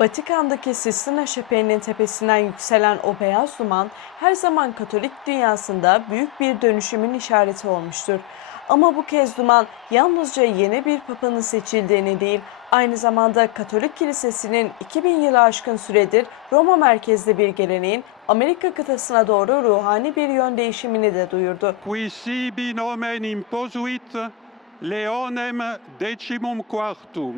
Vatikan'daki Sistina Şapeli'nin tepesinden yükselen o beyaz duman her zaman Katolik dünyasında büyük bir dönüşümün işareti olmuştur. Ama bu kez duman yalnızca yeni bir papanın seçildiğini değil, aynı zamanda Katolik Kilisesi'nin 2000 yılı aşkın süredir Roma merkezli bir geleneğin Amerika kıtasına doğru ruhani bir yön değişimini de duyurdu. Qui sibi nomen imposuit Leonem decimum quartum.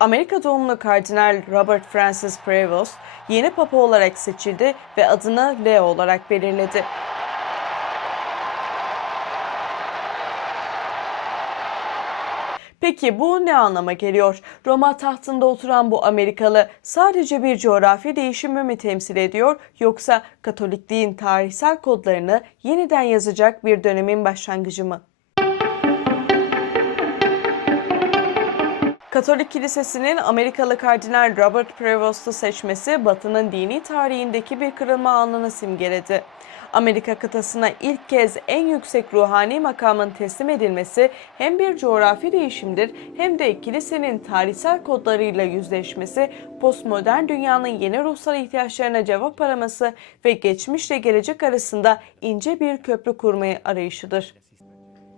Amerika doğumlu Kardinal Robert Francis Prevost yeni papa olarak seçildi ve adını Leo olarak belirledi. Peki bu ne anlama geliyor? Roma tahtında oturan bu Amerikalı sadece bir coğrafi değişimi mi temsil ediyor yoksa Katolikliğin tarihsel kodlarını yeniden yazacak bir dönemin başlangıcı mı? Katolik Kilisesi'nin Amerikalı Kardinal Robert Prevost'u seçmesi Batı'nın dini tarihindeki bir kırılma anını simgeledi. Amerika kıtasına ilk kez en yüksek ruhani makamın teslim edilmesi hem bir coğrafi değişimdir hem de kilisenin tarihsel kodlarıyla yüzleşmesi, postmodern dünyanın yeni ruhsal ihtiyaçlarına cevap araması ve geçmişle gelecek arasında ince bir köprü kurmayı arayışıdır.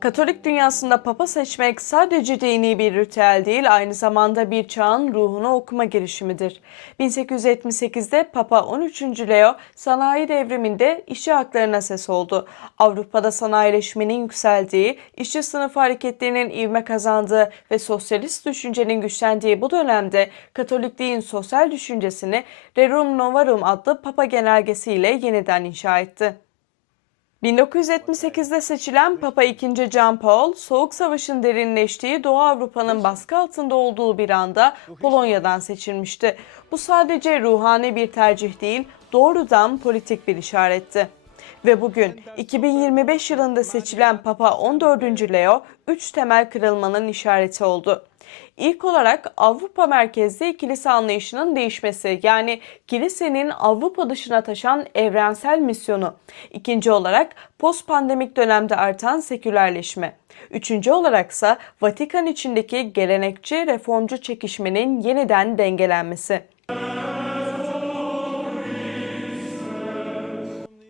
Katolik dünyasında papa seçmek sadece dini bir ritüel değil, aynı zamanda bir çağın ruhunu okuma girişimidir. 1878'de Papa 13. Leo sanayi devriminde işçi haklarına ses oldu. Avrupa'da sanayileşmenin yükseldiği, işçi sınıfı hareketlerinin ivme kazandığı ve sosyalist düşüncenin güçlendiği bu dönemde Katolikliğin sosyal düşüncesini Rerum Novarum adlı Papa genelgesiyle yeniden inşa etti. 1978'de seçilen Papa II. John Paul, Soğuk Savaş'ın derinleştiği Doğu Avrupa'nın baskı altında olduğu bir anda Polonya'dan seçilmişti. Bu sadece ruhani bir tercih değil, doğrudan politik bir işaretti. Ve bugün 2025 yılında seçilen Papa 14. Leo, üç temel kırılmanın işareti oldu. İlk olarak Avrupa merkezli kilise anlayışının değişmesi yani kilisenin Avrupa dışına taşan evrensel misyonu. İkinci olarak post pandemik dönemde artan sekülerleşme. Üçüncü olaraksa Vatikan içindeki gelenekçi reformcu çekişmenin yeniden dengelenmesi.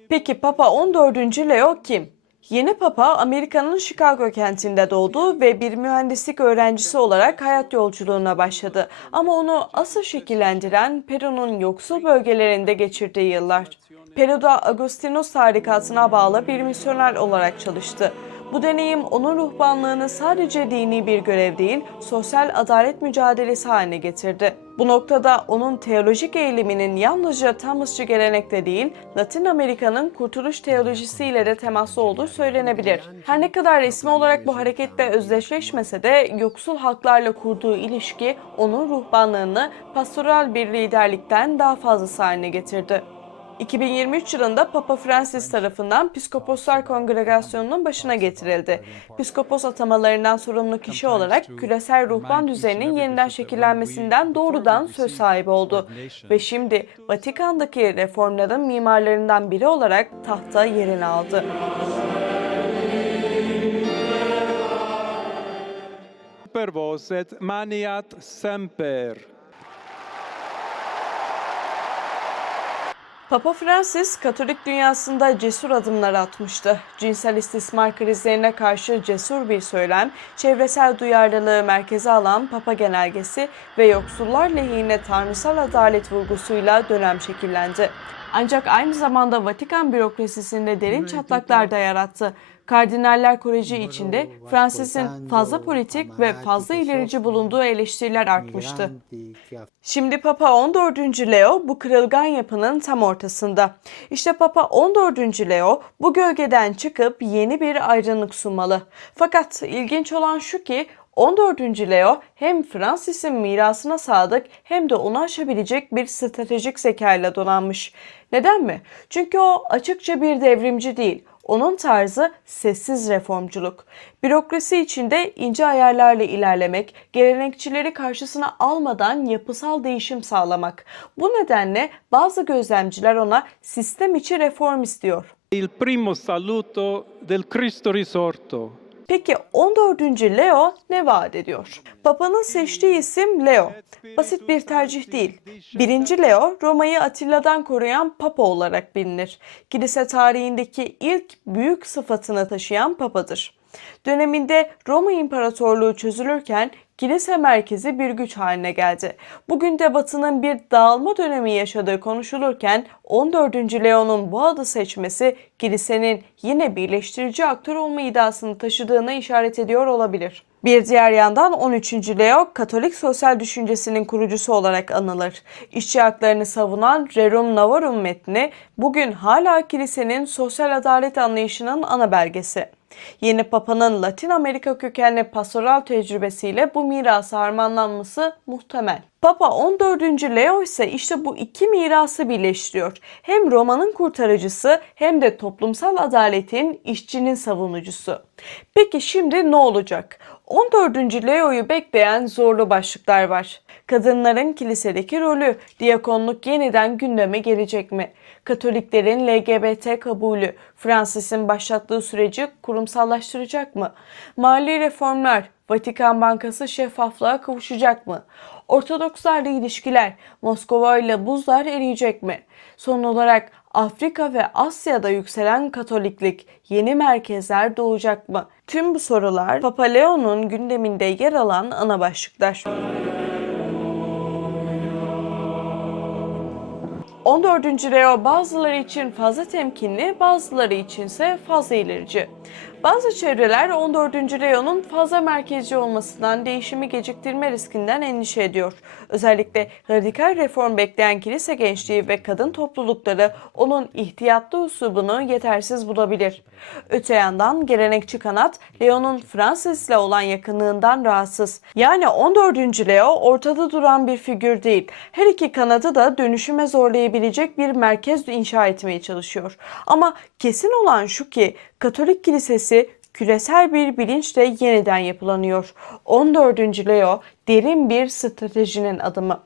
Peki Papa 14. Leo kim? Yeni Papa Amerika'nın Chicago kentinde doğdu ve bir mühendislik öğrencisi olarak hayat yolculuğuna başladı. Ama onu asıl şekillendiren Peru'nun yoksul bölgelerinde geçirdiği yıllar. Peru'da Agostinos tarikatına bağlı bir misyoner olarak çalıştı. Bu deneyim onun ruhbanlığını sadece dini bir görev değil, sosyal adalet mücadelesi haline getirdi. Bu noktada onun teolojik eğiliminin yalnızca Thomasçı gelenekte değil, Latin Amerika'nın kurtuluş teolojisiyle de temaslı olduğu söylenebilir. Her ne kadar resmi olarak bu hareketle özdeşleşmese de yoksul halklarla kurduğu ilişki onun ruhbanlığını pastoral bir liderlikten daha fazlası haline getirdi. 2023 yılında Papa Francis tarafından Piskoposlar Kongregasyonu'nun başına getirildi. Piskopos atamalarından sorumlu kişi olarak küresel ruhban düzeninin yeniden şekillenmesinden doğrudan söz sahibi oldu. Ve şimdi Vatikan'daki reformların mimarlarından biri olarak tahta yerini aldı. per vos et maniat semper. Papa Francis, Katolik dünyasında cesur adımlar atmıştı. Cinsel istismar krizlerine karşı cesur bir söylem, çevresel duyarlılığı merkeze alan Papa genelgesi ve yoksullar lehine tanrısal adalet vurgusuyla dönem şekillendi. Ancak aynı zamanda Vatikan bürokrasisinde derin çatlaklar da yarattı. Kardinaller Koleji içinde Francis'in fazla politik ve fazla ilerici bulunduğu eleştiriler artmıştı. Şimdi Papa 14. Leo bu kırılgan yapının tam ortasında. İşte Papa 14. Leo bu gölgeden çıkıp yeni bir aydınlık sunmalı. Fakat ilginç olan şu ki 14. Leo hem Francis'in mirasına sadık hem de onu aşabilecek bir stratejik zekayla donanmış. Neden mi? Çünkü o açıkça bir devrimci değil. Onun tarzı sessiz reformculuk. Bürokrasi içinde ince ayarlarla ilerlemek, gelenekçileri karşısına almadan yapısal değişim sağlamak. Bu nedenle bazı gözlemciler ona sistem içi reform istiyor. Il primo saluto del Cristo risorto. Peki 14. Leo ne vaat ediyor? Papa'nın seçtiği isim Leo. Basit bir tercih değil. Birinci Leo, Roma'yı Atilla'dan koruyan Papa olarak bilinir. Kilise tarihindeki ilk büyük sıfatını taşıyan Papadır. Döneminde Roma İmparatorluğu çözülürken kilise merkezi bir güç haline geldi. Bugün de Batı'nın bir dağılma dönemi yaşadığı konuşulurken 14. Leon'un bu adı seçmesi kilisenin yine birleştirici aktör olma iddiasını taşıdığına işaret ediyor olabilir. Bir diğer yandan 13. Leo, Katolik sosyal düşüncesinin kurucusu olarak anılır. İşçi haklarını savunan Rerum Novarum metni bugün hala kilisenin sosyal adalet anlayışının ana belgesi. Yeni Papa'nın Latin Amerika kökenli pastoral tecrübesiyle bu mirası harmanlanması muhtemel. Papa 14. Leo ise işte bu iki mirası birleştiriyor. Hem Roma'nın kurtarıcısı hem de toplumsal adaletin işçinin savunucusu. Peki şimdi ne olacak? 14. Leo'yu bekleyen zorlu başlıklar var. Kadınların kilisedeki rolü, diyakonluk yeniden gündeme gelecek mi? Katoliklerin LGBT kabulü, Francis'in başlattığı süreci kurumsallaştıracak mı? Mali reformlar, Vatikan Bankası şeffaflığa kavuşacak mı? Ortodokslarla ilişkiler, Moskova ile buzlar eriyecek mi? Son olarak Afrika ve Asya'da yükselen Katoliklik yeni merkezler doğacak mı? Tüm bu sorular Papa Leo'nun gündeminde yer alan ana başlıklar. 14. Leo bazıları için fazla temkinli, bazıları içinse fazla ilerici. Bazı çevreler 14. Leo'nun fazla merkezci olmasından değişimi geciktirme riskinden endişe ediyor. Özellikle radikal reform bekleyen kilise gençliği ve kadın toplulukları onun ihtiyatlı üslubunu yetersiz bulabilir. Öte yandan gelenekçi kanat Leo'nun Fransız'la olan yakınlığından rahatsız. Yani 14. Leo ortada duran bir figür değil. Her iki kanadı da dönüşüme zorlayabilecek bir merkez inşa etmeye çalışıyor. Ama kesin olan şu ki Katolik Kilisesi küresel bir bilinçle yeniden yapılanıyor. 14. Leo derin bir stratejinin adımı.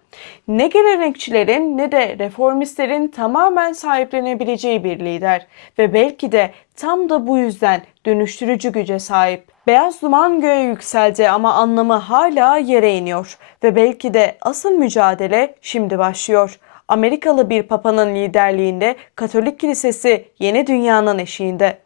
Ne gelenekçilerin ne de reformistlerin tamamen sahiplenebileceği bir lider ve belki de tam da bu yüzden dönüştürücü güce sahip. Beyaz duman göğe yükseldi ama anlamı hala yere iniyor ve belki de asıl mücadele şimdi başlıyor. Amerikalı bir papanın liderliğinde Katolik Kilisesi yeni dünyanın eşiğinde.